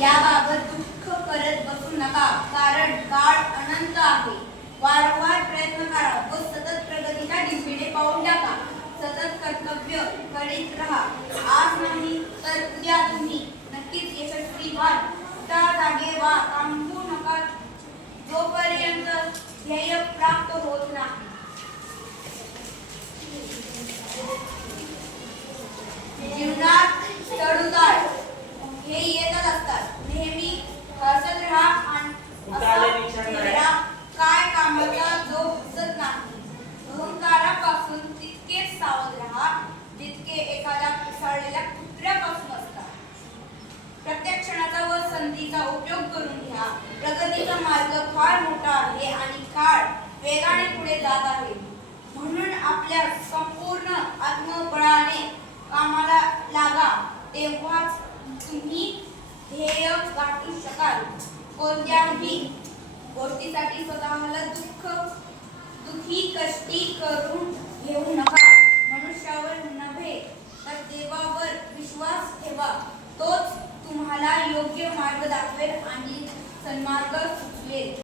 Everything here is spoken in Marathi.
याबाबत दुःख करत बसू नका, कारण काळ अनंत आहे. वारंवार प्रयत्न करा व सतत प्रगतीच्या दिशेने पाऊल टाका. सतत कर्तव्य करीत राहा. आज नाही तर उद्या तुम्ही नक्कीच यशस्वी व्हाल. उठा, जागे व्हा, थांबू नका जोपर्यंत ध्येय प्राप्त होत नाही. जीवनात चढ-उतार हे येतच असतात. नेहमी हसत राहा आणि काय कामाचा जो हुसत नाही. अहंकारापासून तितकेच सावध राहा जितके एखाद्या पिसाळलेल्या कुत्र्यापासून असतात. प्रत्येक क्षणाचा व संधीचा उपयोग करून घ्या. प्रगतीचा मार्ग फार मोठा आहे आणि काळ वेगाने पुढे जात आहे. म्हणून आपल्या संपूर्ण आत्मबळाने कामाला लागा. तेव्हाच तुम्ही ध्येय गाठू शकाल. कोणत्याही गोष्टीसाठी स्वतःला दुःखी कष्टी करून घेऊ नका. मनुष्यावर नव्हे तर देवावर विश्वास ठेवा. तोच तुम्हाला योग्य मार्ग दाखवेल आणि सन्मार्ग सुचवेल.